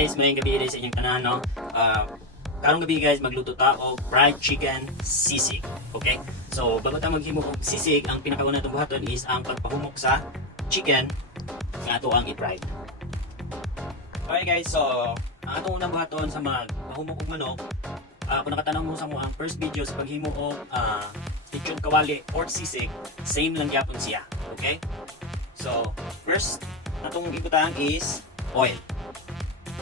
guys, may gabi rin sa inyong tanan, no? Karong gabi guys, magluto ta og fried chicken sisig. Okay? So, bago ta maghimo og sisig, ang pinakauna natong buhaton is ang pagpahumok sa chicken nga ato ang i-fried. Okay guys, so ang atong unang buhaton sa magpahumok og manok, kung nakatanong mo sa mo ang first video sa paghimo og lechon kawali or sisig, same lang gyapon siya. Okay? So, first natong ibutang is oil.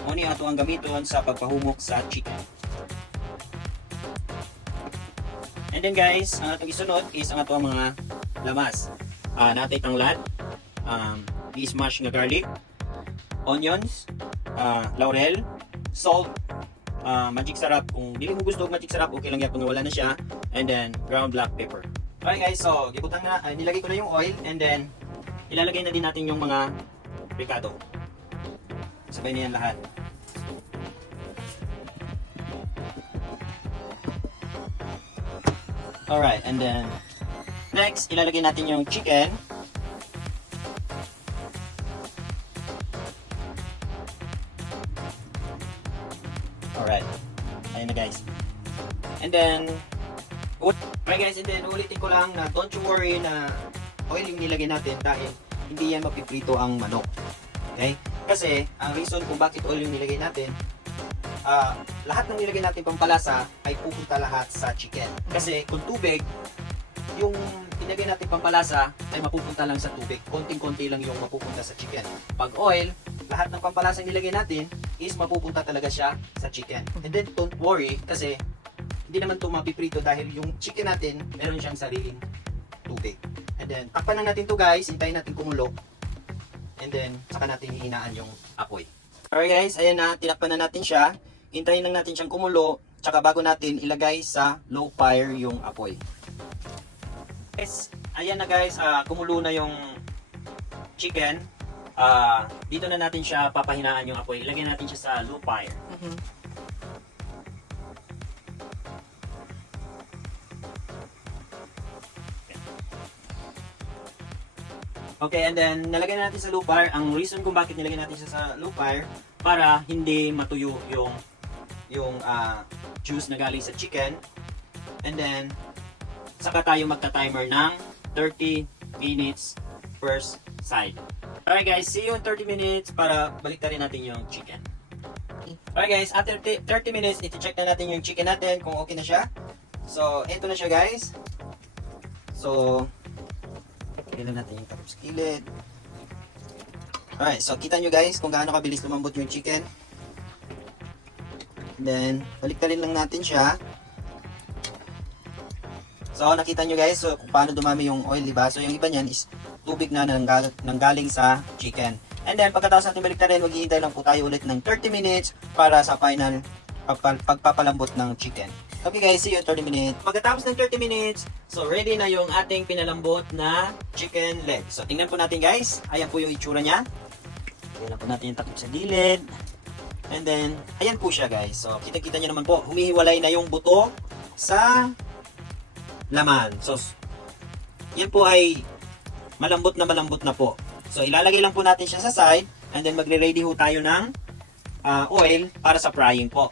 Muna yung ato ang gamiton sa pagpahumok sa chicken. And then guys, ang atong isunod is ang ato ang mga lamas. Natay tanglad, i-smash nga garlic, onions, laurel, salt, magic sarap. Kung dili mo gusto magic sarap, okay lang yapon nga wala na siya. And then ground black pepper. Okay guys, so gibutang na, nilagay ko na yung oil and then ilalagay na din natin yung mga ricado. Sabay na yan lahat. Alright, and then next, ilalagay natin yung chicken. Alright, ayun na guys. And then, alright guys, and then ulitin ko lang na don't you worry na oil yung nilagay natin dahil hindi yan mapiprito ang manok. Okay? Kasi, ang reason kung bakit oil yung nilagay natin, lahat ng nilagay natin pampalasa ay pupunta lahat sa chicken. Kasi kung tubig, yung nilagay natin pampalasa ay mapupunta lang sa tubig. Konting-konti lang yung mapupunta sa chicken. Pag oil, lahat ng pampalasa yung nilagay natin is mapupunta talaga siya sa chicken. And then don't worry kasi hindi naman ito mapiprito dahil yung chicken natin meron siyang sariling tubig. And then takpan lang natin to guys, hintayin natin kumulo. And then saka natin hihinaan yung apoy. Alright guys, ayan na, tinakpan na natin siya. Hintayin lang natin siyang kumulo, tsaka bago natin ilagay sa low fire yung apoy. Guys, ayan na guys, kumulo na yung chicken. Dito na natin siya papahinaan yung apoy. Ilagay natin siya sa low fire. Okay, and then nalagay na natin sa low fire. Ang reason kung bakit nilagay natin siya sa low fire, para hindi matuyo yung juice na galing sa chicken. And then saka tayo magta-timer ng 30 minutes first side. Alright guys, see you in 30 minutes para baliktarin natin yung chicken. Alright guys, after 30 minutes, iti-check na natin yung chicken natin kung okay na siya. So, ito na siya guys. So, lagyan natin yung tapos kilid. Alright, so kita nyo guys kung gaano kabilis lumambot yung chicken. Then, baliktarin lang natin siya. So, nakita nyo guys, so kung paano dumami yung oil, diba? So, yung iba niyan is tubig na nanggaling sa chicken. And then, pagkatapos natin baliktarin, maghihintay lang po tayo ulit ng 30 minutes para sa final pagpapalambot ng chicken. Okay guys, see you in 30 minutes. Pagkatapos ng 30 minutes, so ready na yung ating pinalambot na chicken leg. So, tingnan po natin guys. Ayan po yung itsura niya. Ayan po natin yung takip sa gilid. And then, ayan po siya guys. So, kita-kita nyo naman po, humihiwalay na yung buto sa laman. So, yan po ay malambot na po. So, ilalagay lang po natin siya sa side. And then, magre-ready ho tayo ng oil para sa frying po.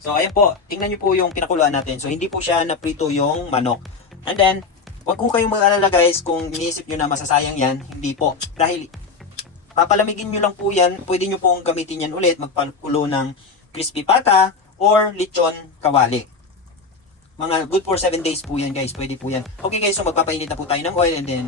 So, ayan po. Tingnan nyo po yung pinakuluan natin. So, hindi po siya naprito yung manok. And then, wag ko kayong mag-alala guys kung iniisip nyo na masasayang yan. Hindi po. Dahil, papalamigin nyo lang po yan. Pwede nyo pong gamitin yan ulit. Magpakulo ng crispy pata or lechon kawali. Mga good for 7 days po yan guys. Pwede po yan. Okay guys, so magpapainit na po tayo ng oil and then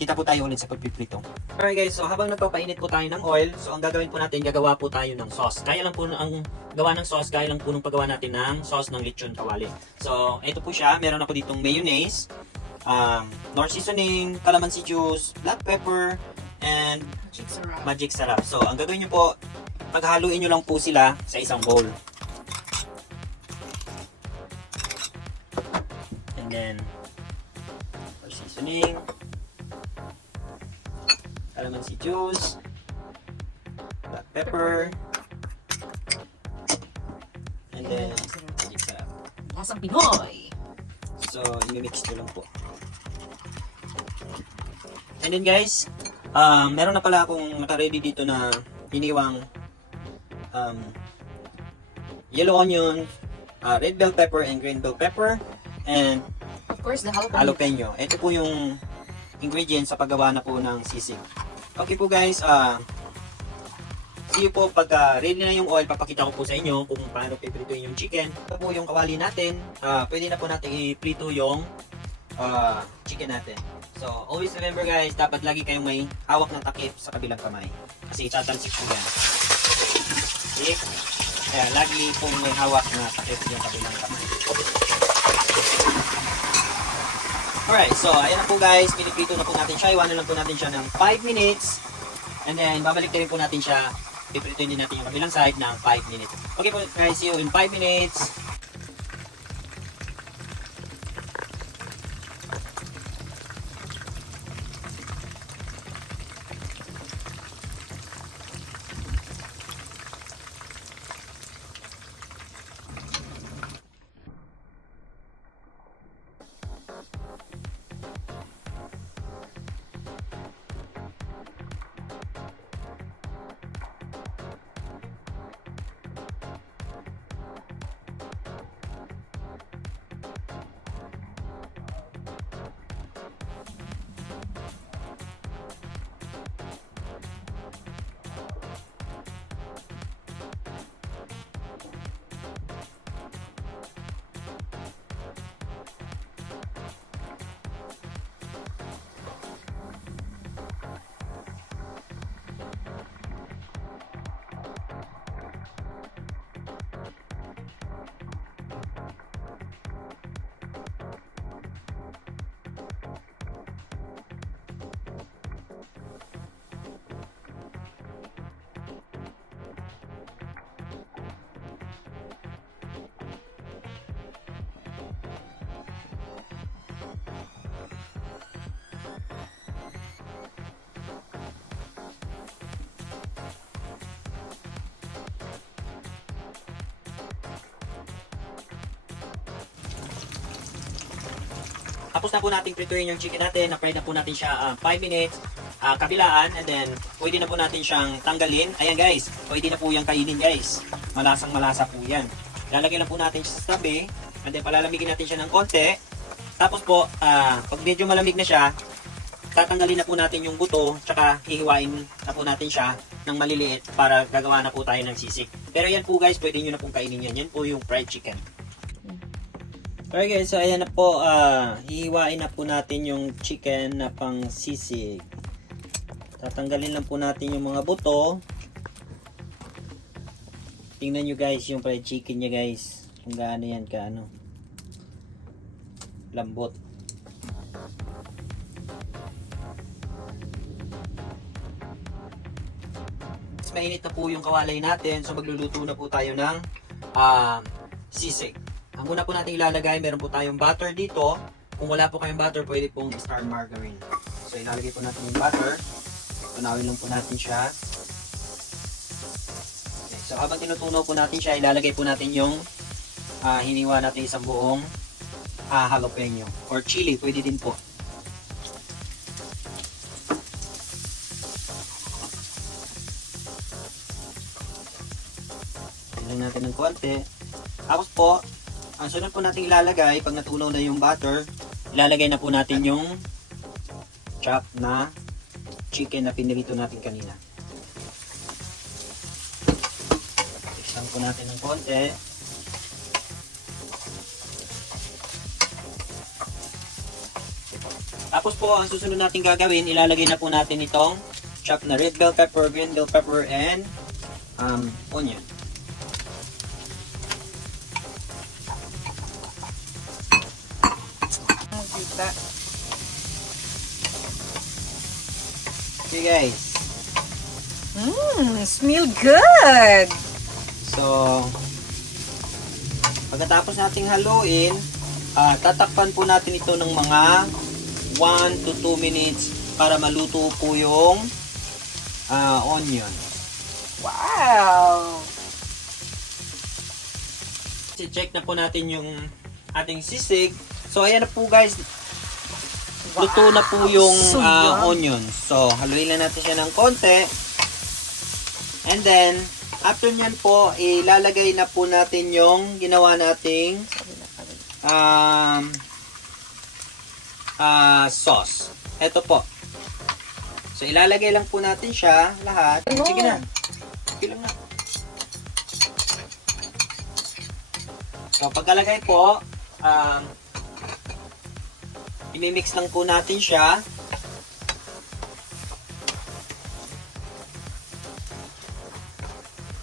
kita po tayo ulit sa pagpiprito. Alright guys, so habang nagpapainit po tayo ng oil, so ang gagawin po natin, gagawa po tayo ng sauce. Kaya lang po ang gawa ng sauce, kaya lang po nung paggawa natin ng sauce ng lechon kawali. So, ito po siya. Meron ako ditong mayonnaise, nor seasoning, calamansi juice, black pepper, and magic sarap. So, ang gagawin nyo po, paghaluin nyo lang po sila sa isang bowl. And then, nor seasoning, calamansi juice, black pepper, and then magic sarap. Lasang Pinoy! So, i-mix nyo lang po. And then guys, meron na pala akong naka-ready dito na iniwang yellow onion, red bell pepper and green bell pepper, and Of course, the jalapeno. jalapeno. Ito po yung ingredients sa paggawa na po ng sisig. Okay po guys, see you po pag ready na yung oil, papakita ko po sa inyo kung paano piprituin yung chicken. Ito po yung kawali natin, pwede na po natin iprito yung chicken natin. So, always remember guys, dapat lagi kayong may hawak ng takip sa kabilang kamay. Kasi itatalsik po yan. Okay? Kaya lagi pong may hawak na takip yung kabilang kamay. Alright, so ayan na po guys, piniprito na po natin siya. Iwanan lang po natin siya ng 5 minutes. And then, babalik na rin po natin siya. Piprituin din natin yung kabilang side ng 5 minutes. Okay po guys, see you in 5 minutes. Tapos na po natin prituin yung chicken natin. Na-fry na po natin siya 5 minutes. Kabilaan. And then, pwede na po natin siyang tanggalin. Ayan guys. Pwede na po yung kainin guys. Malasang malasa po yan. Lalagyan na po natin siya sa tabi. And then, palalamigin natin siya ng konti. Tapos po, pag medyo malamig na siya, tatanggalin na po natin yung buto. Tsaka, hihiwain na po natin siya ng maliliit para gagawa na po tayo ng sisig. Pero yan po guys, pwede nyo na pong kainin yan. Yan po yung fried chicken. Alright guys, so ayan na po, hihiwain na po natin yung chicken na pang sisig. Tatanggalin lang po natin yung mga buto. Tingnan nyo guys yung fried chicken nya guys. Kung gaano yan kaano. Lambot. Mainit na po yung kawalay natin, so magluluto na po tayo ng sisig. Ang muna po natin ilalagay, meron po tayong butter dito. Kung wala po kayong butter, pwede pong star margarine. So ilalagay po natin yung butter. Tunawin lang po natin siya. Okay, so habang tinutunaw po natin siya, ilalagay po natin yung hiniwa natin isang buong jalapeno or chili, pwede din po. Tingnan natin ng konti. Tapos po, ang sunod po natin ilalagay, pag natunaw na yung butter, ilalagay na po natin yung chop na chicken na pinirito natin kanina. Tiksan po natin ng konti. Tapos po, ang susunod natin gagawin, ilalagay na po natin itong chop na red bell pepper, green bell pepper, and onion. Okay guys. Smell good! So, pagkatapos nating haluin, tatakpan po natin ito ng mga 1 to 2 minutes para maluto po yung onion. Wow! I-check na po natin yung ating sisig. So, ayan na po guys. Luto na po yung onion. So, haluin lang natin siya ng konti. And then, After nyan po, ilalagay na po natin yung ginawa nating sauce. Ito po. So, ilalagay lang po natin siya lahat. Sige na. Okay lang na. So, pagkalagay po, imimix lang po natin siya.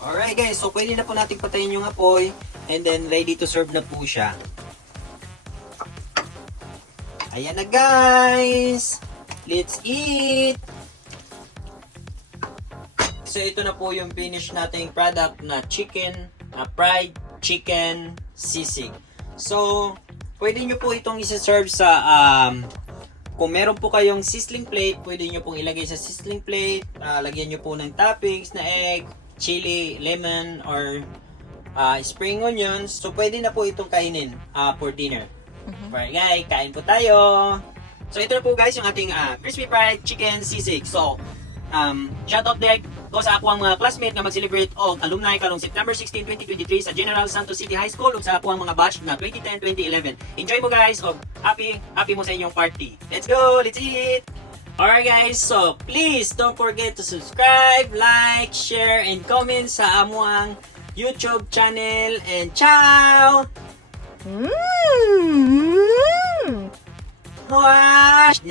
Alright guys, so pwede na po natin patayin yung apoy and then ready to serve na po siya. Ayan na guys! Let's eat! So ito na po yung finish nating product na chicken, fried chicken sisig. So, pwede nyo po itong isa-serve sa, kung meron po kayong sizzling plate, pwede nyo pong ilagay sa sizzling plate, lagyan nyo po ng toppings na egg, chili, lemon, or spring onions. So, pwede na po itong kainin for dinner. Alright guys, kain po tayo! So, ito na po guys yung ating crispy fried chicken sisig. So, shoutout there ko sa ako ang mga classmate na mag-celebrate og alumni karong September 16, 2023 sa General Santos City High School ug sa ako ang mga batch na 2010-2011. Enjoy mo guys og happy mo sa inyong party. Let's go! Let's eat! Alright guys, so please don't forget to subscribe, like, share, and comment sa amuang YouTube channel. And ciao! Wash!